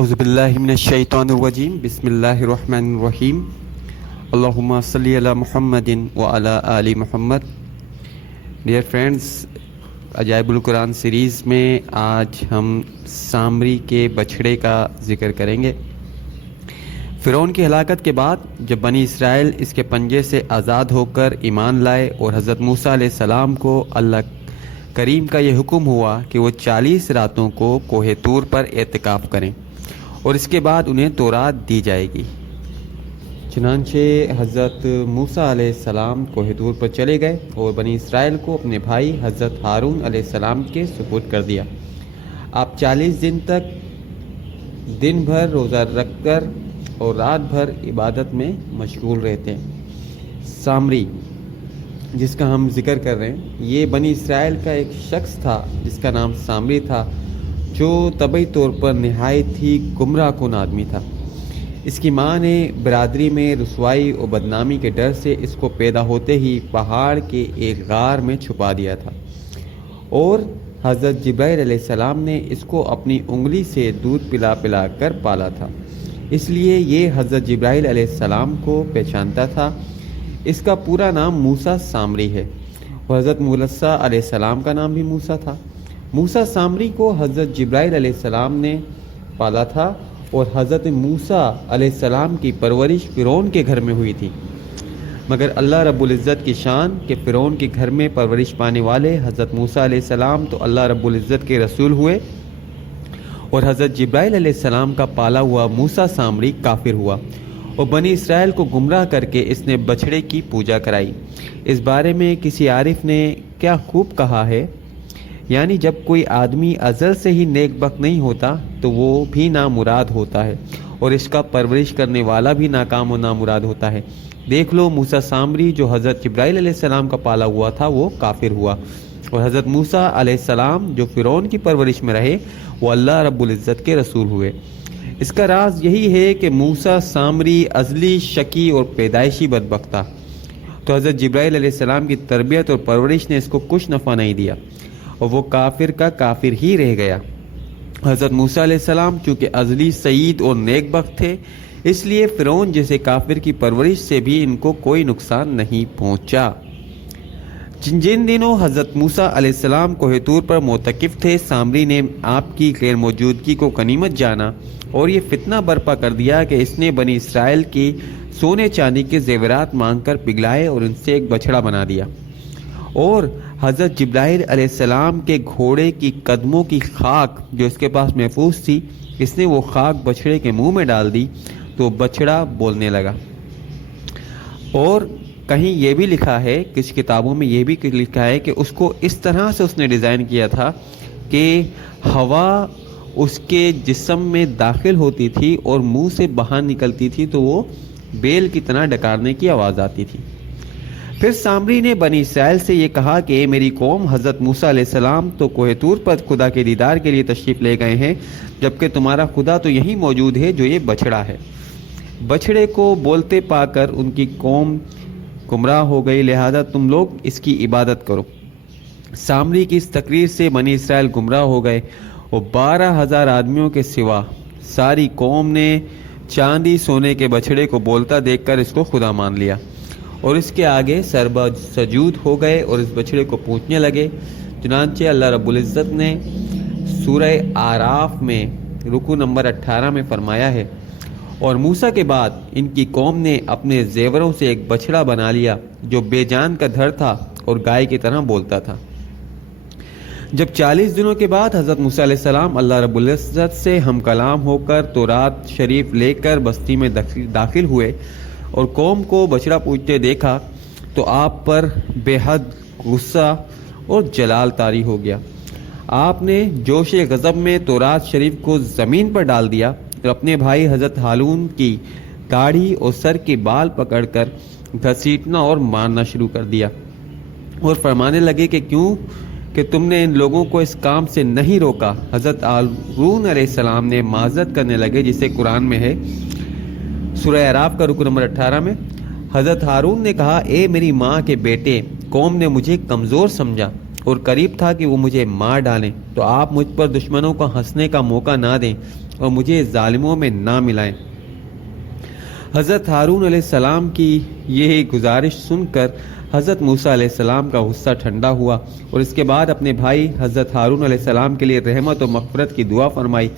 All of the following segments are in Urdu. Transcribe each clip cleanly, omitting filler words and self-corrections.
اعوذ باللہ من الشیطان الرجیم بسم اللہ الرحمن الرحیم اللہم صلی علی محمد وعلی آل محمد. ڈیئر فرینڈز، عجائب القرآن سیریز میں آج ہم سامری کے بچھڑے کا ذکر کریں گے. فرعون کی ہلاکت کے بعد جب بنی اسرائیل اس کے پنجے سے آزاد ہو کر ایمان لائے اور حضرت موسیٰ علیہ السلام کو اللہ کریم کا یہ حکم ہوا کہ وہ 40 راتوں کو کوہ طور پر اعتکاف کریں اور اس کے بعد انہیں تورات دی جائے گی. چنانچہ حضرت موسیٰ علیہ السلام کوہ طور پر چلے گئے اور بنی اسرائیل کو اپنے بھائی حضرت ہارون علیہ السلام کے سپرد کر دیا. آپ 40 دن تک دن بھر روزہ رکھ کر اور رات بھر عبادت میں مشغول رہتے ہیں. سامری جس کا ہم ذکر کر رہے ہیں، یہ بنی اسرائیل کا ایک شخص تھا جس کا نام سامری تھا، جو طبعی طور پر نہایت ہی گمراہ کن آدمی تھا. اس کی ماں نے برادری میں رسوائی اور بدنامی کے ڈر سے اس کو پیدا ہوتے ہی پہاڑ کے ایک غار میں چھپا دیا تھا اور حضرت جبرائیل علیہ السلام نے اس کو اپنی انگلی سے دودھ پلا پلا کر پالا تھا. اس لیے یہ حضرت جبرائیل علیہ السلام کو پہچانتا تھا. اس کا پورا نام موسیٰ سامری ہے اور حضرت موسیٰ علیہ السلام کا نام بھی موسیٰ تھا. موسیٰ سامری کو حضرت جبرائیل علیہ السلام نے پالا تھا اور حضرت موسیٰ علیہ السلام کی پرورش فرعون کے گھر میں ہوئی تھی. مگر اللہ رب العزت کی شان کہ فرعون کے گھر میں پرورش پانے والے حضرت موسیٰ علیہ السلام تو اللہ رب العزت کے رسول ہوئے اور حضرت جبرائیل علیہ السلام کا پالا ہوا موسیٰ سامری کافر ہوا اور بنی اسرائیل کو گمراہ کر کے اس نے بچھڑے کی پوجا کرائی. اس بارے میں کسی عارف نے کیا خوب کہا ہے، یعنی جب کوئی آدمی ازل سے ہی نیک بخت نہیں ہوتا تو وہ بھی نامراد ہوتا ہے اور اس کا پرورش کرنے والا بھی ناکام و نامراد ہوتا ہے. دیکھ لو، موسیٰ سامری جو حضرت جبرائیل علیہ السلام کا پالا ہوا تھا وہ کافر ہوا اور حضرت موسیٰ علیہ السلام جو فرعون کی پرورش میں رہے وہ اللہ رب العزت کے رسول ہوئے. اس کا راز یہی ہے کہ موسیٰ سامری ازلی شقی اور پیدائشی بدبخت تھا، تو حضرت جبرائیل علیہ السلام کی تربیت اور پرورش نے اس کو کچھ نفع نہیں دیا اور وہ کافر کا کافر ہی رہ گیا. حضرت موسیٰ علیہ السلام چونکہ ازلی سعید اور نیک بخت تھے، اس لیے فرعون جیسے کافر کی پرورش سے بھی ان کو کوئی نقصان نہیں پہنچا. جن دنوں حضرت موسیٰ علیہ السلام کوہ طور پر معتکف تھے، سامری نے آپ کی غیر موجودگی کو غنیمت جانا اور یہ فتنہ برپا کر دیا کہ اس نے بنی اسرائیل کی سونے چاندی کے زیورات مانگ کر پگھلائے اور ان سے ایک بچھڑا بنا دیا اور حضرت جبرائیل علیہ السلام کے گھوڑے کی قدموں کی خاک جو اس کے پاس محفوظ تھی، اس نے وہ خاک بچھڑے کے منہ میں ڈال دی تو بچڑا بولنے لگا. اور کہیں یہ بھی لکھا ہے، کچھ کتابوں میں یہ بھی لکھا ہے کہ اس کو اس طرح سے اس نے ڈیزائن کیا تھا کہ ہوا اس کے جسم میں داخل ہوتی تھی اور منہ سے باہر نکلتی تھی تو وہ بیل کی طرح ڈکارنے کی آواز آتی تھی. پھر سامری نے بنی اسرائیل سے یہ کہا کہ اے میری قوم، حضرت موسیٰ علیہ السلام تو کوہ طور پر خدا کے دیدار کے لیے تشریف لے گئے ہیں، جبکہ تمہارا خدا تو یہی موجود ہے جو یہ بچھڑا ہے. بچھڑے کو بولتے پا کر ان کی قوم گمراہ ہو گئی، لہذا تم لوگ اس کی عبادت کرو. سامری کی اس تقریر سے بنی اسرائیل گمراہ ہو گئے اور 12,000 آدمیوں کے سوا ساری قوم نے چاندی سونے کے بچھڑے کو بولتا دیکھ کر اس کو خدا مان لیا اور اس کے آگے سربا سجود ہو گئے اور اس بچھڑے کو پوجنے لگے. چنانچہ اللہ رب العزت نے سورہ آراف میں رکوع نمبر 18 میں فرمایا ہے، اور موسیٰ کے بعد ان کی قوم نے اپنے زیوروں سے ایک بچھڑا بنا لیا جو بے جان کا دھڑ تھا اور گائے کی طرح بولتا تھا. جب 40 دنوں کے بعد حضرت موسیٰ علیہ السلام اللہ رب العزت سے ہم کلام ہو کر تورات شریف لے کر بستی میں داخل ہوئے اور قوم کو بچڑا پوجتے دیکھا تو آپ پر بے حد غصہ اور جلال طاری ہو گیا. آپ نے جوش غضب میں تورات شریف کو زمین پر ڈال دیا اور اپنے بھائی حضرت ہارون کی داڑھی اور سر کے بال پکڑ کر گھسیٹنا اور مارنا شروع کر دیا اور فرمانے لگے کہ کیوں کہ تم نے ان لوگوں کو اس کام سے نہیں روکا. حضرت ہارون علیہ السلام نے معذرت کرنے لگے، جسے قرآن میں ہے سورہ اعراف کا رکوع نمبر 18 میں. حضرت ہارون نے کہا، اے میری ماں کے بیٹے، قوم نے مجھے کمزور سمجھا اور قریب تھا کہ وہ مجھے مار ڈالیں، تو آپ مجھ پر دشمنوں کو ہنسنے کا موقع نہ دیں اور مجھے ظالموں میں نہ ملائیں۔ حضرت ہارون علیہ السلام کی یہ گزارش سن کر حضرت موسیٰ علیہ السلام کا غصہ ٹھنڈا ہوا اور اس کے بعد اپنے بھائی حضرت ہارون علیہ السلام کے لیے رحمت و مغفرت کی دعا فرمائی۔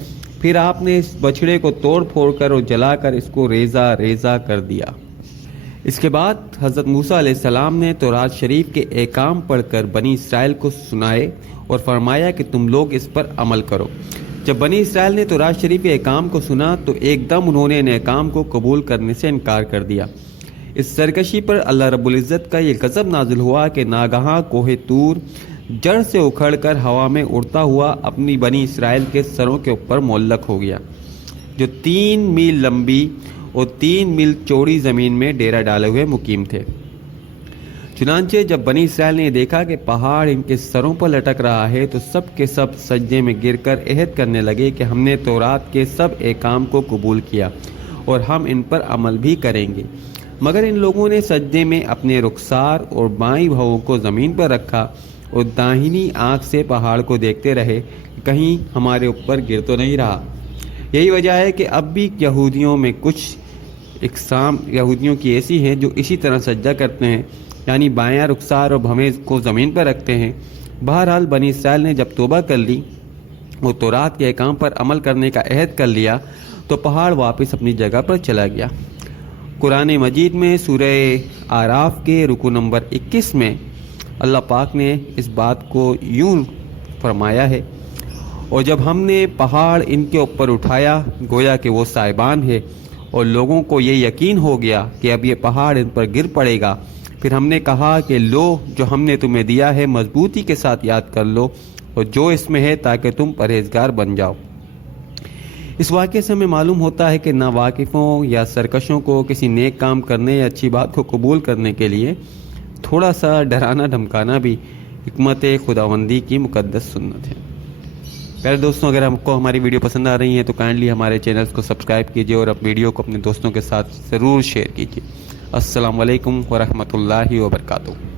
پھر آپ نے اس بچڑے کو توڑ پھوڑ کر اور جلا کر اس کو ریزہ ریزہ کر دیا۔ اس کے بعد حضرت موسیٰ علیہ السلام نے تورات شریف کے احکام پڑھ کر بنی اسرائیل کو سنائے اور فرمایا کہ تم لوگ اس پر عمل کرو۔ جب بنی اسرائیل نے تورات شریف کے احکام کو سنا تو ایک دم انہوں نے ان احکام کو قبول کرنے سے انکار کر دیا۔ اس سرکشی پر اللہ رب العزت کا یہ غضب نازل ہوا کہ ناگہاں کوہ طور جڑ سے اکھڑ کر ہوا میں اڑتا ہوا اپنی بنی اسرائیل کے سروں کے اوپر معلق ہو گیا، جو 3 میل لمبی اور 3 میل چوڑی زمین میں ڈیرا ڈالے ہوئے مقیم تھے۔ چنانچہ جب بنی اسرائیل نے دیکھا کہ پہاڑ ان کے سروں پر لٹک رہا ہے تو سب کے سب سجدے میں گر کر عہد کرنے لگے کہ ہم نے تورات کے سب احکام کو قبول کیا اور ہم ان پر عمل بھی کریں گے، مگر ان لوگوں نے سجدے میں اپنے رخسار اور بائیں بھووں کو زمین پر رکھا اور داہنی آنکھ سے پہاڑ کو دیکھتے رہے کہ کہیں ہمارے اوپر گر تو نہیں رہا۔ یہی وجہ ہے کہ اب بھی یہودیوں میں کچھ اقسام یہودیوں کی ایسی ہیں جو اسی طرح سجدہ کرتے ہیں، یعنی بائیں رخسار اور بھویں کو زمین پر رکھتے ہیں۔ بہرحال بنی اسرائیل نے جب توبہ کر لی اور تورات کے احکام پر عمل کرنے کا عہد کر لیا تو پہاڑ واپس اپنی جگہ پر چلا گیا۔ قرآن مجید میں سورہ اعراف کے رکوع نمبر 21 میں اللہ پاک نے اس بات کو یوں فرمایا ہے، اور جب ہم نے پہاڑ ان کے اوپر اٹھایا گویا کہ وہ سائبان ہے، اور لوگوں کو یہ یقین ہو گیا کہ اب یہ پہاڑ ان پر گر پڑے گا، پھر ہم نے کہا کہ لو جو ہم نے تمہیں دیا ہے مضبوطی کے ساتھ یاد کر لو اور جو اس میں ہے تاکہ تم پرہیزگار بن جاؤ۔ اس واقعے سے ہمیں معلوم ہوتا ہے کہ ناواقفوں یا سرکشوں کو کسی نیک کام کرنے یا اچھی بات کو قبول کرنے کے لیے تھوڑا سا ڈرانا دھمکانا بھی حکمت خداوندی کی مقدس سنت ہے۔ پیارے دوستوں، اگر ہم کو ہماری ویڈیو پسند آ رہی ہیں تو کائنڈلی ہمارے چینلز کو سبسکرائب کیجیے اور اپنے ویڈیو کو اپنے دوستوں کے ساتھ ضرور شیئر کیجیے۔ السلام علیکم ورحمۃ اللہ وبرکاتہ۔